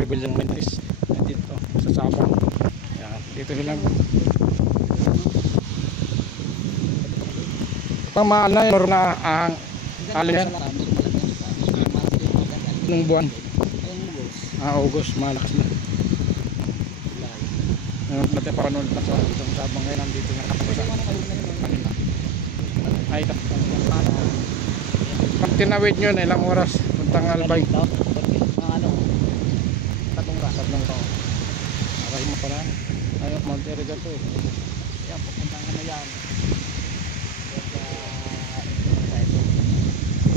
bumibili ng mentis dito sa Sabang. Yan, dito silang pang na yun na ang alin yan nung buwan. August, malakas na. Natin paranood na sa itong Sabang ngayon. Nandito na ako sa kanina. Ay, pag tinawid nyo na ilang oras puntang Albay. Tatlong taon. Aray mo pala. Ayun, Monte Regato eh. Yan, pupuntahan ka na yan.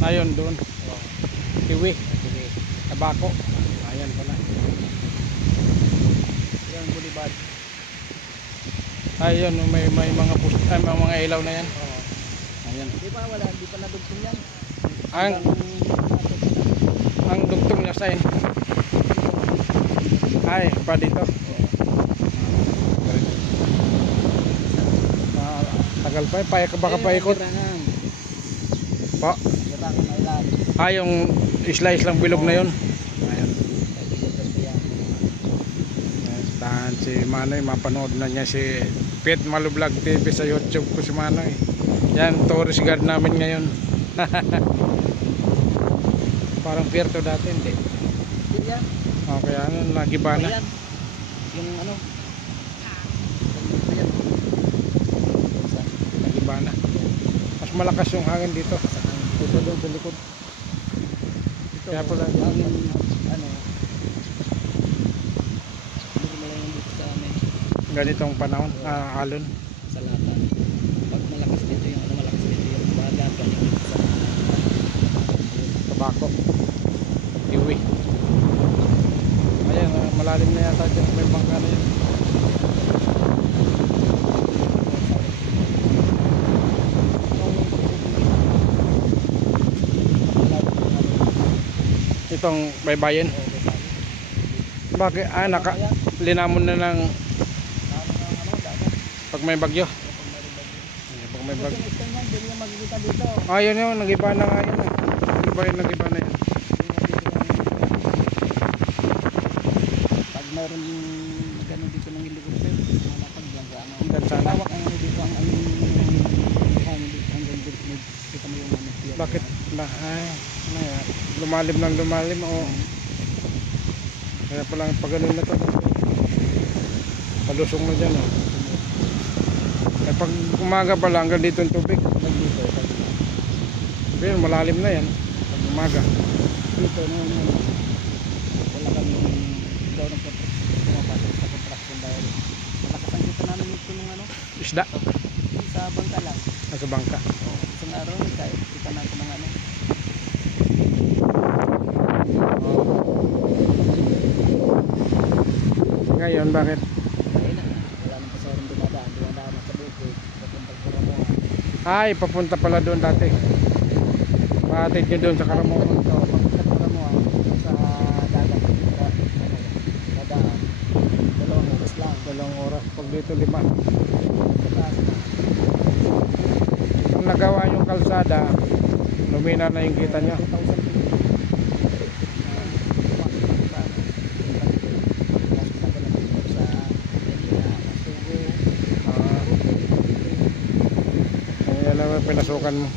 Ayun doon. Kiwi. Tabako. Ayan pala. Yan, Bulibad. Ayun, may mga post, ay, mga ilaw na yan. Oo. Ayan. Di ba wala, di pa nadugtong yan. Ang dugtong niya sign. Ay, pa dito. Tagal pa, baka paikot. Pa. Yung slice lang bilog na yun. Ayan. Tahan si Manoy, mapanood na niya si Pet Malublog TV sa YouTube ko si Manoy. Yan, tourist guard namin ngayon. Parang pier to dati, hindi. Yan. Okay, ano, nagiba na. Yung ano? Nagiba na. Mas malakas yung hangin dito. Dito doon sa likod. Kaya pala hangin, ano? Hindi mo lang dito sa amin. Ganitong panahon, alon. Sa lapan. Pag malakas dito yung ano, malakas dito yung baga, galing sa Tabako. Kiwi. Ayan, malalim na yata dyan. May bangka na yan. Itong baybayin. Bakit? Linamon na ng pag may bagyo. Pag may bagyo. Ayun yun, nagiba na nga yun. Nagiba na yun. Pag meron gano'n dito ng helicopter, malapag lang sa ano. Hanggang sana. Tawag ang ano dito, ang hangin dito, hanggang dito, kita mo yung ano. Bakit? Lumalim ng lumalim o kaya palang pag ganun na to palusong na dyan eh, pag umaga pala hanggang dito yung tubig pero malalim na yan pag umaga dito wala kami daw pumapasok sa contraction dahil malakas ang kita namin ito ng ano isda sa bangka lang sa bangka isang araw kita na ito ng ano ngayon bakit? ayun na wala nang pasaring dumadaan na sa bukid papuntang Karamuan Ay papunta pala doon dati pahatid nyo doon sa Karamuan papuntang Karamuan sa dagat dadaan 2 oras lang 2 oras pag dito 5 kung nagawa yung kalsada lumina na yung kita nyo pinasukan mo